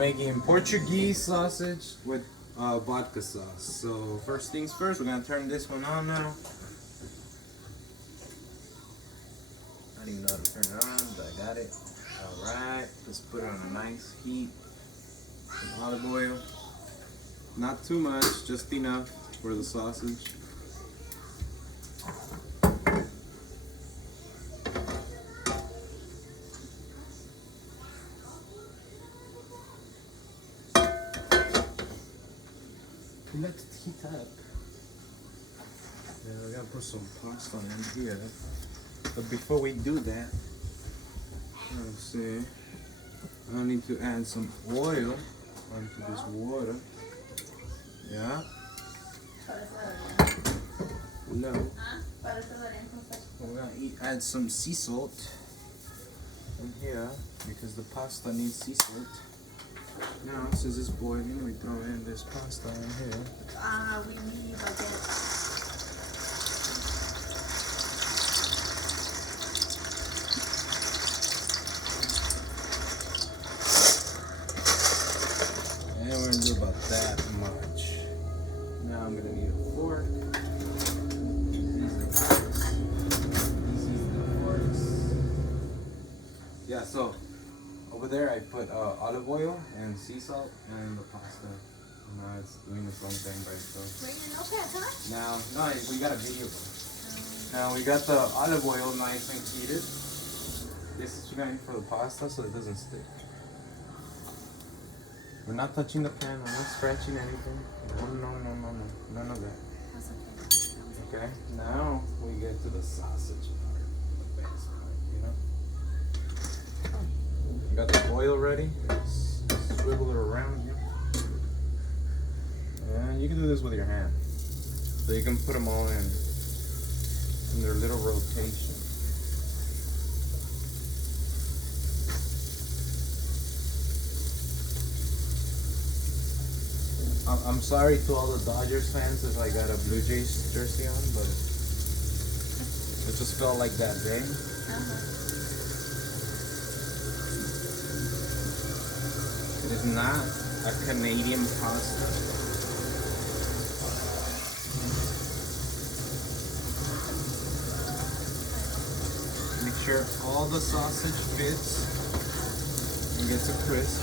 making Portuguese sausage with vodka sauce. So first things first, we're gonna turn this one on now. I don't even know how to turn it on, but I got it. Alright, let's put it on a nice heat. Some olive oil. Not too much, just enough for the sausage. Let it heat up. Yeah, we gotta put some pasta in here. But before we do that, let's see. I need to add some oil onto this water. Yeah. No. We're gonna add some sea salt in here because the pasta needs sea salt. Now, since it's boiling, we throw in this pasta in here. We need baguette. And we're gonna do about that much. Now I'm gonna need a fork. These are the forks. Yeah, so over there I put olive oil and sea salt and the pasta. Now it's doing its own thing by itself. Bring in okay, huh? Now, no, we got a video. Now we got the olive oil nice and heated. This is going for the pasta so it doesn't stick. We're not touching the pan, we're not scratching anything. No, none of that. That's okay. Okay, now we get to the sausage part, the best part, you know? You got the oil ready? Swivel it around here. And you can do this with your hand. So you can put them all in their little rotation. I'm sorry to all the Dodgers fans if I got a Blue Jays jersey on, but it just felt like that day. It is not a Canadian pasta. Make sure all the sausage fits and gets a crisp.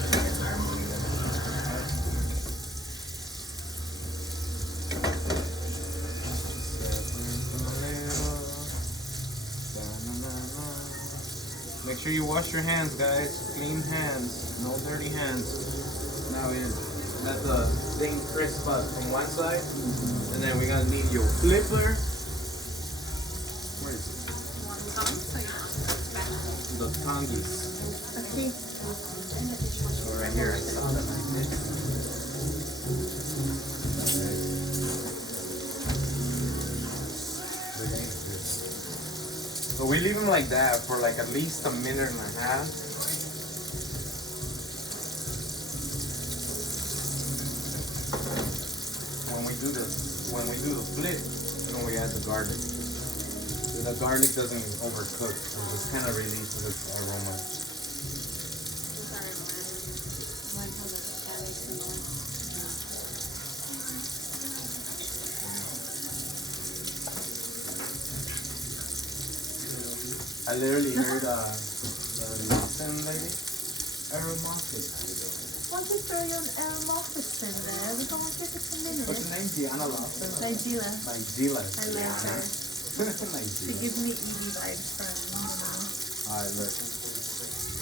Make sure you wash your hands, guys. Clean hands, no dirty hands. Now we let the thing crisp up from one side, and then we're gonna need your flipper. Where is it? The tongies. Okay. So right here. So we leave them like that for like at least a minute and a half. When we do the flip, then we add the garlic. So the garlic doesn't overcook, so it just kind of releases its aroma. I literally heard the Lawson lady. Aaron Moffat. Once you throw your Moffats in there, we're going to give it a minute. What's her name? Diana Lawson? Nigella. Nigella. I like her. She gives me Evie vibes from, you know. Alright, look.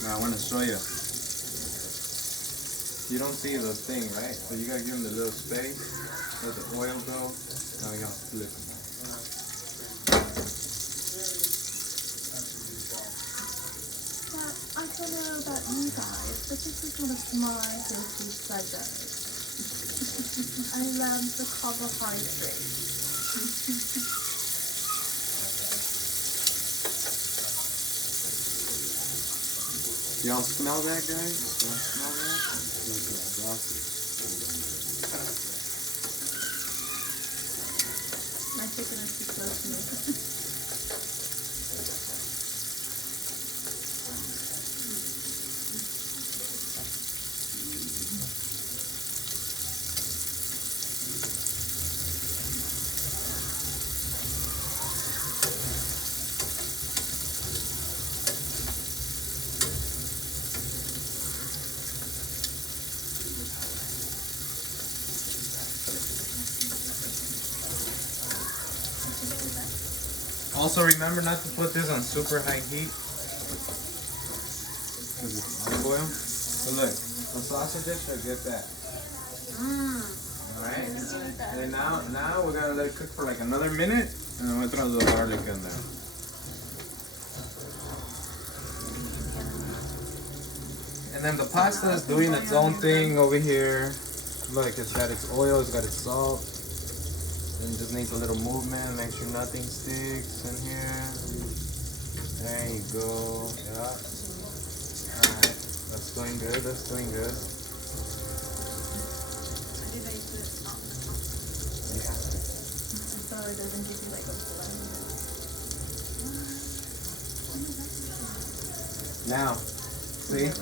Now I want to show you. You don't see the thing, right? So you gotta give them the little space. Let the oil go. Now we gotta flip them. I don't know about you guys, but this is one of my guilty pleasures. I love the carbohydrates. Y'all smell that, guys? Y'all smell that? Look at that sausage. My chicken is too close to me. Also remember not to put this on super high heat. Because it's olive oil. So look, the sausage should get that. Alright? And now we're gonna let it cook for like another minute, and then we'll throw the garlic in there. And then the pasta is doing its own thing over here. Look, it's got its oil, it's got its salt. And it just needs a little movement, make sure nothing sticks in here. There you go. Yeah. Alright. That's doing good, that's doing good. Yeah. So it doesn't give you like a blend. Now, see?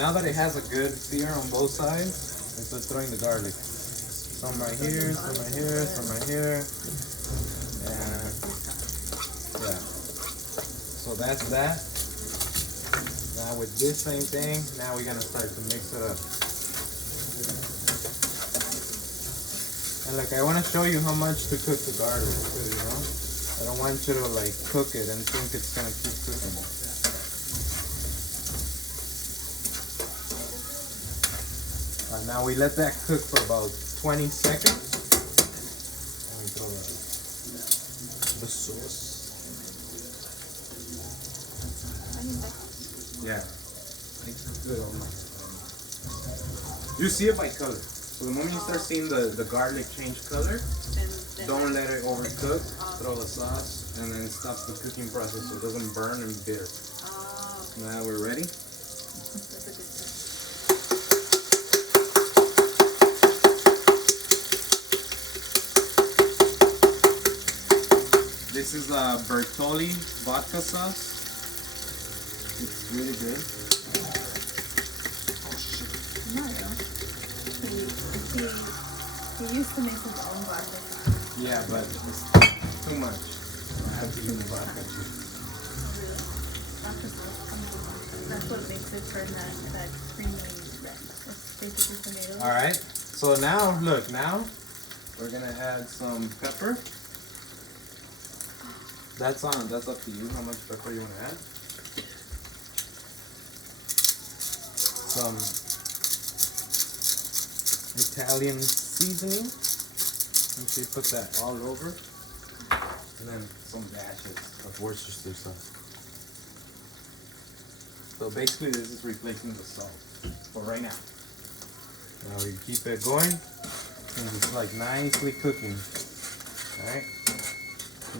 Now that it has a good sear on both sides, it's just throwing the garlic. Some right here, some right here, some right here. And yeah. So that's that. Now with this same thing, now we're gonna start to mix it up. And like I wanna show you how much to cook the garlic too, you know? I don't want you to like cook it and think it's gonna keep cooking. Now we let that cook for about 20 seconds. And we throw the sauce. Yeah. It's good. You see it by color. So the moment you start seeing the garlic change color, don't let it overcook. Throw the sauce and then it stops the cooking process so it doesn't burn and be bitter. Now we're ready. This is a Bertolli vodka sauce. It's really good. Oh shit. Mario. He used to make his own vodka. Yeah, but it's too much. I have to use the vodka. Really? Vodka sauce. That's what makes it turn that creamy red. It's basically tomatoes. Alright. So now, look, now we're gonna add some pepper. That's up to you how much pepper you want to add. Some Italian seasoning. And so you put that all over. And then some dashes of Worcestershire sauce. So basically this is replacing the salt for right now. Now we keep it going. And it's like nicely cooking. Alright?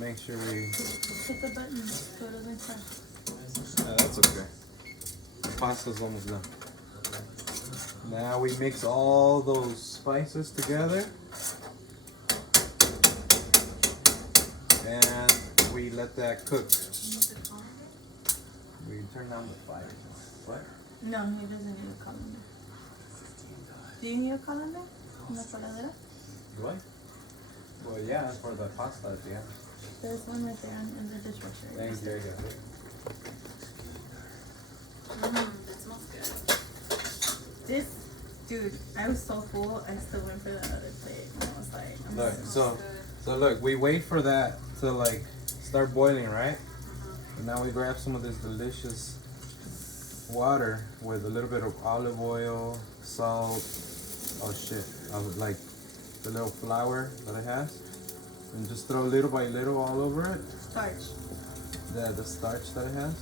Make sure we hit the button so it doesn't crack. That's okay. The pasta's almost done. Now we mix all those spices together. And we let that cook. We turn down the fire. What? No, he doesn't need a colander. Do you need a colander? ¿Una coladera? Do I? Well, yeah, for the pasta at the end. There's one right there in the dishwasher. Thank you, I got it. That smells good. This, dude, I was so full, I still went for the other plate. And I was like, Look, so look, we wait for that to like start boiling, right? And now we grab some of this delicious water with a little bit of olive oil, salt, like the little flour that it has. And just throw little by little all over it. Starch. The starch that it has.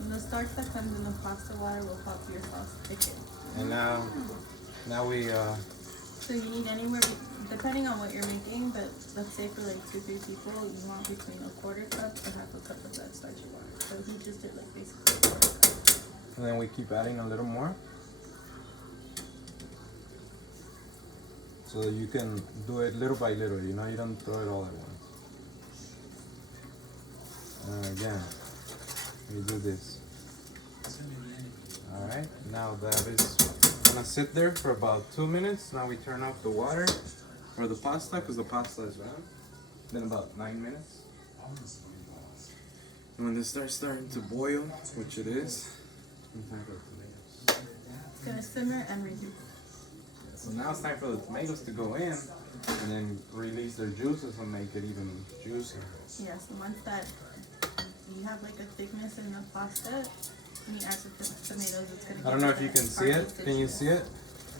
And the starch that comes in the pasta water will help your sauce thicken. And now we So you need anywhere, depending on what you're making, but let's say for like 2-3 people, you want between a quarter cup to half a cup of that starchy water. So he just did like basically a quarter cup. and then we keep adding a little more. So you can do it little by little, you know, you don't throw it all at once. Again, we do this. Alright, now that is gonna sit there for about 2 minutes. Now we turn off the water for the pasta because the pasta is done. Then about 9 minutes. And when this starts starting to boil, which it is, It's gonna simmer and reduce. So now it's time for the tomatoes to go in and then release their juices and make it even juicier. Yeah, so once that you have like a thickness in the pasta, when you add the tomatoes, it's gonna. I don't know if you can see it. Can you see it?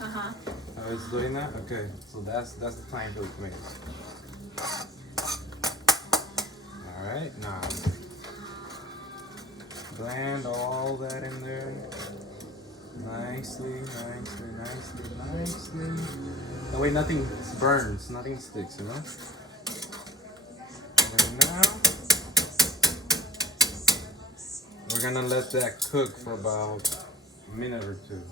Uh-huh. Oh, it's doing that? Okay. So that's the time for the tomatoes. Alright, now blend all that in there. Nicely. That way nothing burns, nothing sticks, you know? And now we're gonna let that cook for about a minute or two.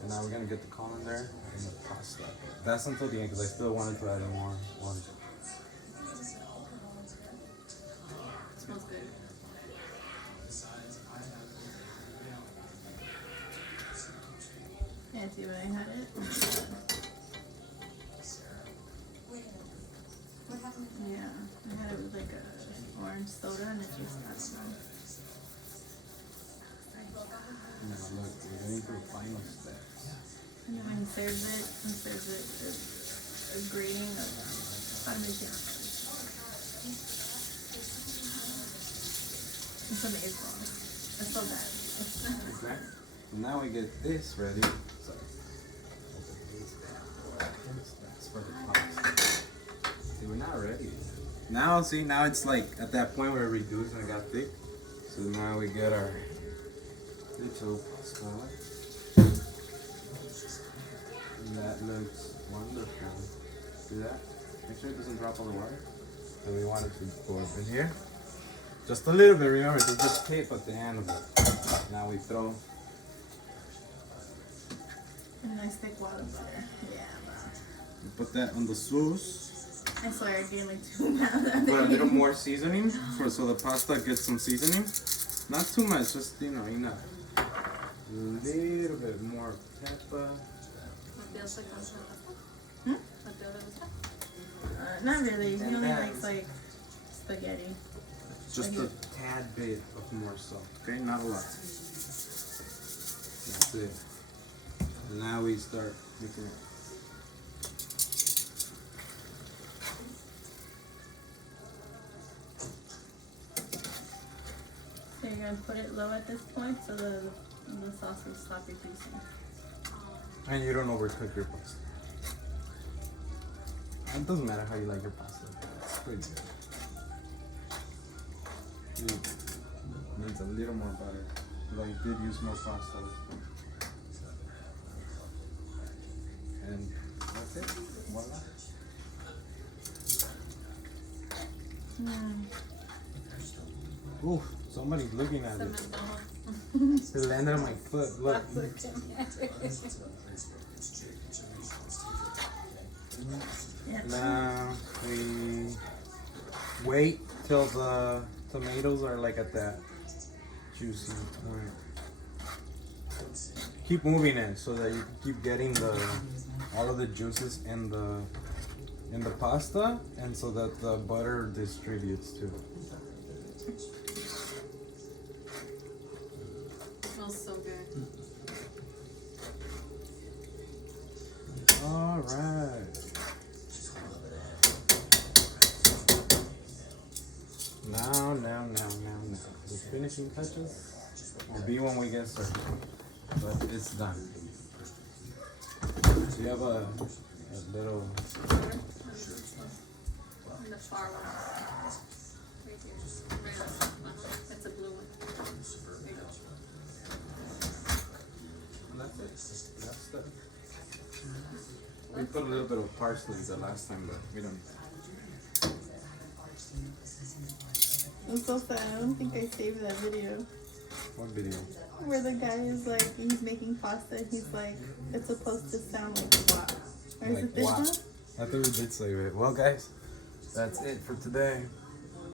And now we're gonna get the colander and the pasta. That's until the end because I still wanted to add more water. It smells good. Yeah, see when I had it? Yeah, I had it with like a orange soda and a juice. I don't know. Now look, we're getting to the final steps. And then when he serves it with a grating of Parmigiano. It's amazing. It's so bad. Okay. Now we get this ready. Sorry. That's for the pasta. See, we're not ready. Now, see, now it's like at that point where it reduced and it got thick. So now we get our little pasta. And that looks wonderful. See that? Make sure it doesn't drop all the water. So we want it to go up in here. Just a little bit, remember, there's just tape at the end of it. Now we throw a nice thick wad of butter. Yeah, wow. we put that on the sauce. I swear I gained like 2 pounds. Put a little more seasoning so the pasta gets some seasoning. Not too much, just enough. A little bit more pepper. Hmm? Not really. He only likes like spaghetti. Just a tad bit of more salt, okay? Not a lot. That's it. And now we start mixing it. So you're gonna put it low at this point so the sauce will stop reducing. And you don't overcook your pasta. It doesn't matter how you like your pasta. It's pretty good. It needs a little more butter. But I did use more pasta. And that's it. Voila. Ooh, somebody's looking at it. It landed on my foot. Look. Now we wait till the tomatoes are like at that juicy point. Keep moving it so that you keep getting all of the juices in the pasta, and so that the butter distributes too. Smells so good. All right. Now. The finishing touches will be when we get served, but it's done. So you have a little. In the far one. Right here. It's a blue one. There you go. And that's it. That's the. We put a little bit of parsley the last time, but we don't. I'm so sad. I don't think I saved that video. What video? Where the guy is like, he's making pasta and he's like, it's supposed to sound like wow. Or is Like it this wow. one? I thought we did save it. Well, guys, that's it for today.